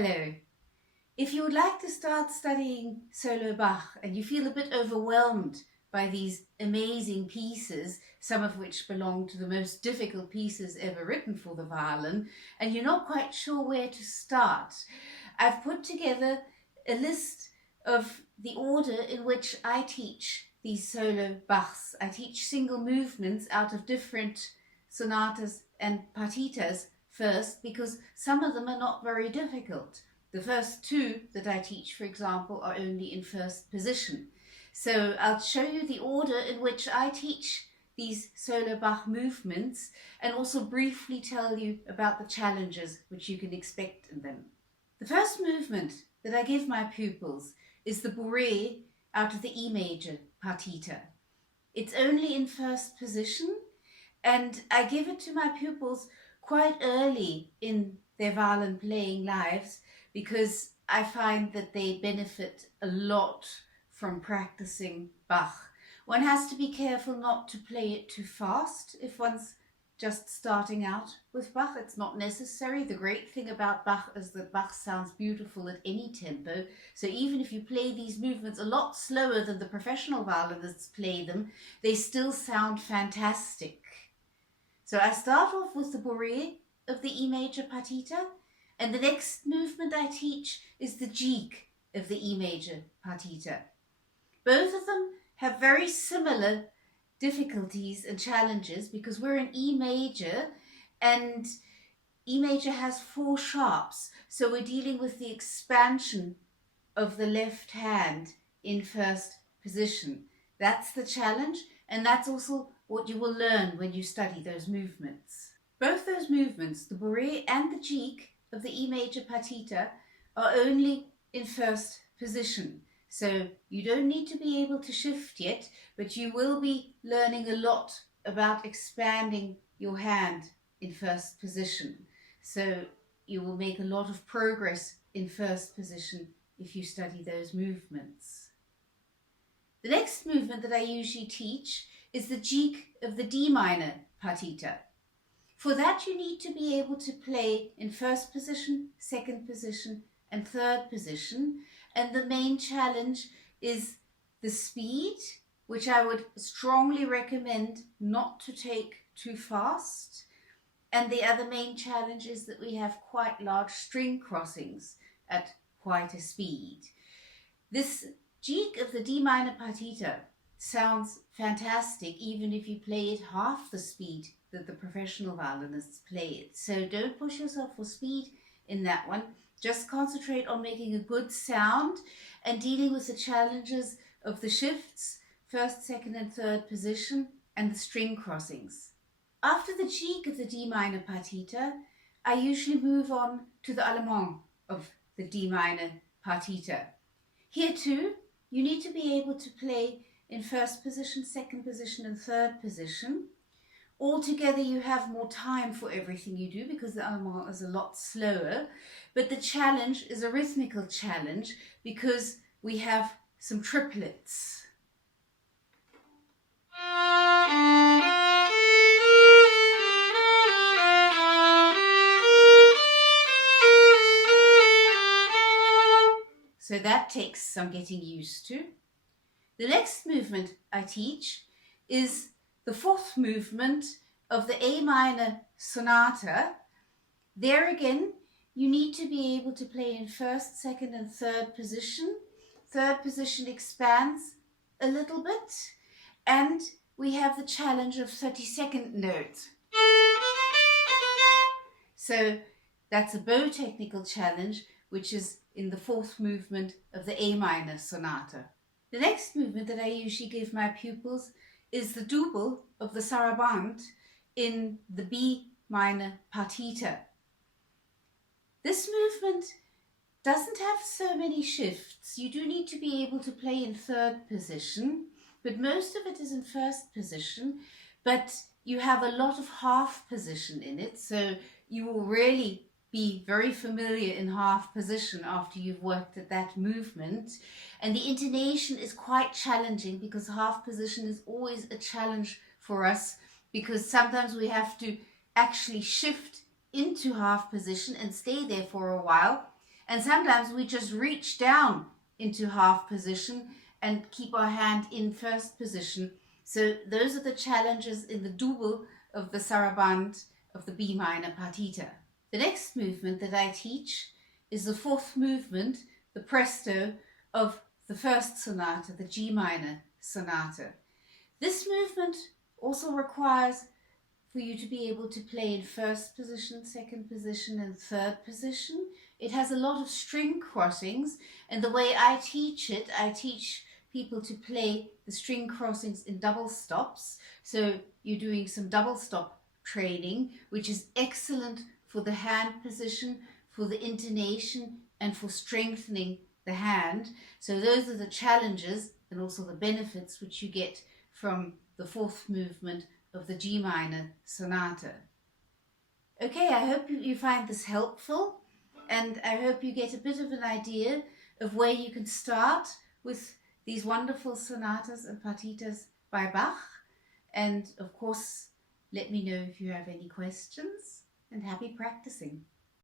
Hello. If you would like to start studying solo Bach and you feel a bit overwhelmed by these amazing pieces, some of which belong to the most difficult pieces ever written for the violin, and you're not quite sure where to start, I've put together a list of the order in which I teach these solo Bachs. I teach single movements out of different sonatas and partitas first, because some of them are not very difficult. The first two that I teach, for example, are only in first position. So I'll show you the order in which I teach these solo Bach movements and also briefly tell you about the challenges which you can expect in them. The first movement that I give my pupils is the bourrée out of the E major partita. It's only in first position, and I give it to my pupils quite early in their violin playing lives, because I find that they benefit a lot from practicing Bach. One has to be careful not to play it too fast if one's just starting out with Bach. It's not necessary. The great thing about Bach is that Bach sounds beautiful at any tempo. So even if you play these movements a lot slower than the professional violinists play them, they still sound fantastic. So I start off with the bourrée of the E major partita, and the next movement I teach is the jig of the E major partita. Both of them have very similar difficulties and challenges because we're in E major, and E major has 4 sharps. So we're dealing with the expansion of the left hand in first position. That's the challenge, and that's also what you will learn when you study those movements. Both those movements, the bourrée and the jig of the E major partita, are only in first position. So you don't need to be able to shift yet, but you will be learning a lot about expanding your hand in first position. So you will make a lot of progress in first position if you study those movements. The next movement that I usually teach is the jig of the D minor partita. For that you need to be able to play in first position, second position and third position, and the main challenge is the speed, which I would strongly recommend not to take too fast, and the other main challenge is that we have quite large string crossings at quite a speed. This jig of the D minor partita sounds fantastic even if you play it half the speed that the professional violinists play it. So don't push yourself for speed in that one. Just concentrate on making a good sound and dealing with the challenges of the shifts, first, second and third position, and the string crossings. After the jig of the D minor partita, I usually move on to the allemand of the D minor partita. Here too, you need to be able to play in first position, second position and third position. Altogether you have more time for everything you do because the allemand is a lot slower, but the challenge is a rhythmical challenge because we have some triplets. So that takes some getting used to. The next movement I teach is the 4th movement of the A minor sonata. There again, you need to be able to play in first, second and third position. Third position expands a little bit, and we have the challenge of 32nd note. So that's a bow technical challenge, which is in the 4th movement of the A minor sonata. The next movement that I usually give my pupils is the double of the sarabande in the B minor partita. This movement doesn't have so many shifts. You do need to be able to play in third position, but most of it is in first position, but you have a lot of half position in it, so you will really be very familiar in half position after you've worked at that movement. And the intonation is quite challenging because half position is always a challenge for us, because sometimes we have to actually shift into half position and stay there for a while. And sometimes we just reach down into half position and keep our hand in first position. So those are the challenges in the double of the saraband of the B minor partita. The next movement that I teach is the fourth movement, the presto of the first sonata, the G minor sonata. This movement also requires for you to be able to play in first position, second position, and third position. It has a lot of string crossings, and the way I teach it, I teach people to play the string crossings in double stops. So you're doing some double stop training, which is excellent for the hand position, for the intonation, and for strengthening the hand. So those are the challenges and also the benefits which you get from the fourth movement of the G minor sonata. Okay, I hope you find this helpful, and I hope you get a bit of an idea of where you can start with these wonderful sonatas and partitas by Bach. And of course, let me know if you have any questions, and happy practicing.